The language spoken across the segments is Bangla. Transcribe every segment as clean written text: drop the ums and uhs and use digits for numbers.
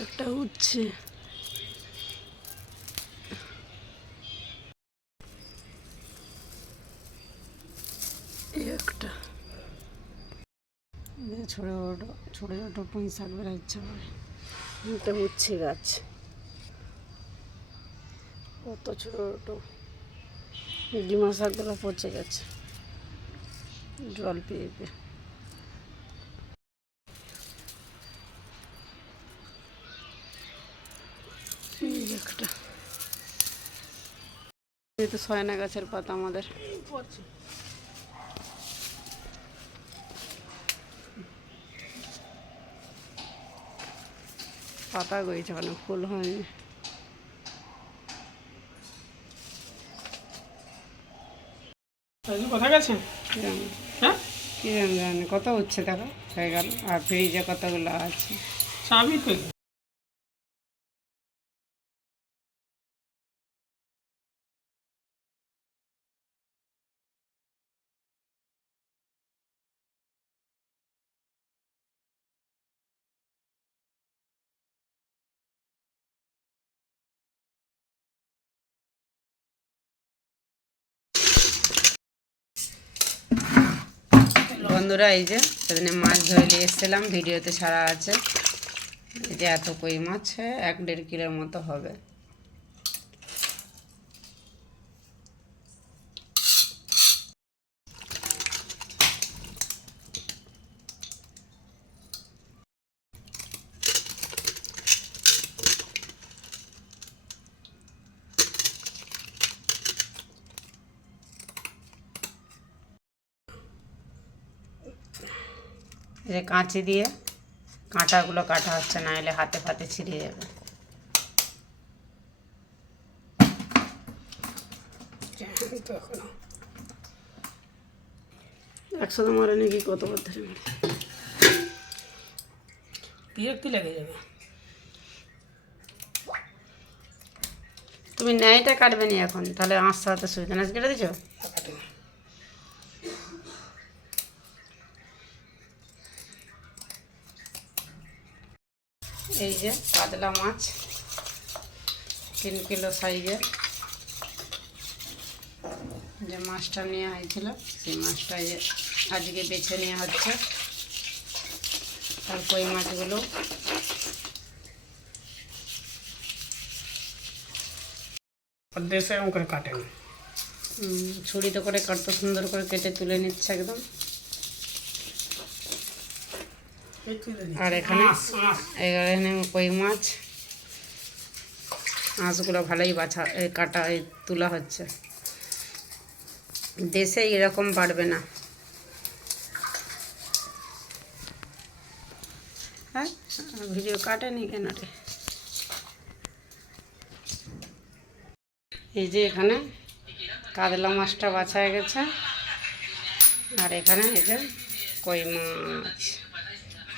একটা উঠছে, একটা ছোট ছোট ছোট পুঁই শাক বেড়াচ্ছে, একটা উচ্ছে গাছ, কত ছোট ছোট ডিমা শাকগুলো পচে গেছে জল পেয়ে পেয়ে। একটা এই তো সয়না গাছের পাতা আমাদের পাতা গইছে, মানে ফুল হয়নি। কোথায় গেছেন? হ্যাঁ, কি জানি কত উচ্ছে দেখো হয়ে গেল, আর ফ্রিজে কতগুলো আছে। চাবি তো বন্ধুরা, এই যে সেদিনে মাছ ধরে নিয়ে এসেছিলাম, ভিডিওতে ছাড়া আছে। এই যে এত কই মাছ 1-1.5 কিলোর মতো হবে। এই যে কাঁচি দিয়ে কাঁটাগুলো কাটা হচ্ছে, না এলে হাতে ফাতে ছিঁড়ে যাবে। একসাথে মারে নাকি কতবার ধরে মারে, বিরক্তি লেগে যাবে। তুমি ন্যায়টা কাটবে নি এখন, তাহলে আস্তে আস্তে সুবিধা না কেটে দিছো। এই যে কাতলা মাছ 3 কিলো সাইজের, যে মাছটা নেওয়া হয়েছিল সেই মাছটা যে আজকে বেছে নেওয়া হচ্ছে। আর কই মাছগুলো দেশে এরকম করে কাটেন, ছুরিতে করে কাটতে সুন্দর করে কেটে তুলে নিচ্ছে একদম। আর এখানে কই মাছ মাছগুলো ভালোই বাছা কাটা তোলা হচ্ছে। দেশে এরকম পারবে না। হ্যাঁ, ভিডিও কাটেনি কেন রে। এই যে এখানে কাতলা মাছটা বাছা হয়ে গেছে, আর এখানে এই যে কই মাছ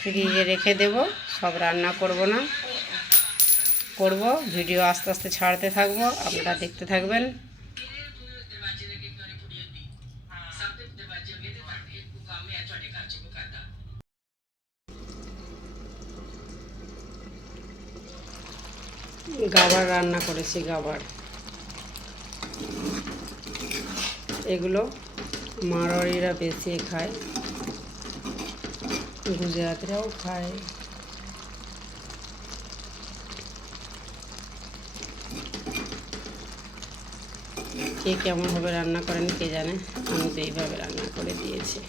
ফ্রিজে রেখে দেব, সব রান্না করব না, করব ভিডিও আস্তে আস্তে ছাড়তে থাকবো, আপনারা দেখতে থাকবেন। গাবার রান্না করেছি, গাবার এগুলো মারোয়াড়িরা বেশি খায়, গুজরাটিরাও খায়। কে কেমনভাবে রান্না করেন কে জানে, আমি তো এইভাবে রান্না করে দিয়েছি।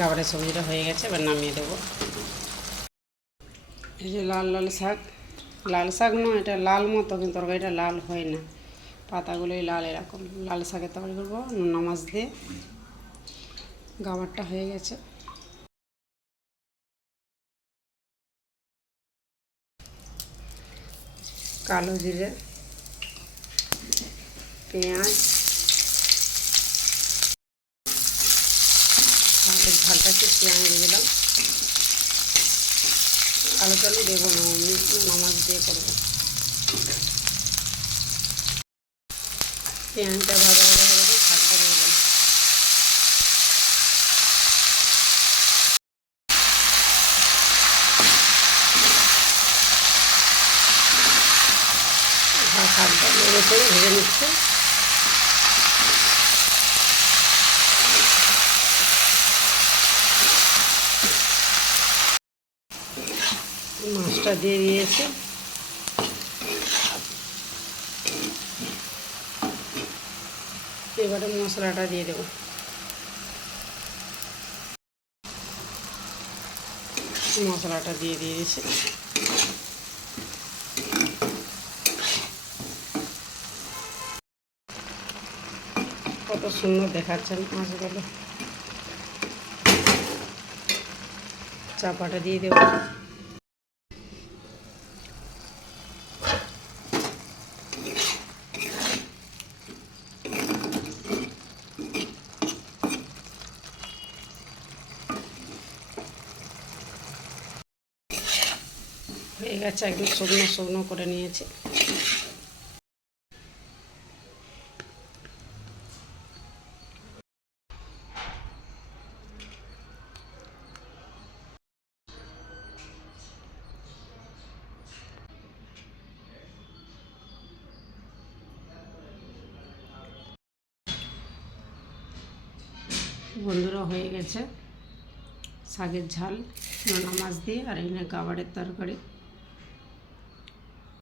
গাবারের সবজিটা হয়ে গেছে, এবার নামিয়ে দেবো। এই যে লাল লাল শাক, লাল শাক নয় এটা লাল মতো, কিন্তু তরকারিটা লাল হয় না, পাতাগুলোই লাল। এরকম লাল শাকের তরকারি করবো নোনা মাছ দিয়ে। গাবারটা হয়ে গেছে। কালো জিরে, পেঁয়াজ, ঝালটা একটু পেঁয়াজ দিয়ে দিলাম। আলু টালু দেবো না, অমনি নামাজ দিয়ে করবো। পেঁয়াজটা ভাজা ভাজা হয়ে গেছে, শাকটা দিয়ে দিলাম। শাকটা নেড়ে চেড়ে ভেজে নিচ্ছে। মাছটা দিয়ে দিয়েছি। এবারে মশলাটা দিয়ে দেবো। মশলাটা দিয়ে দিয়েছি। কত সুন্দর দেখাচ্ছেন মাছগুলো। চাপাটা দিয়ে দেবো। হয়ে গেছে, একদম শুকনো শুকনো করে নিয়েছি। বন্ধুরা, হয়ে গেছে শাকের ঝাল নোনা মাছ দিয়ে, আর এখানে গাবারের তরকারি।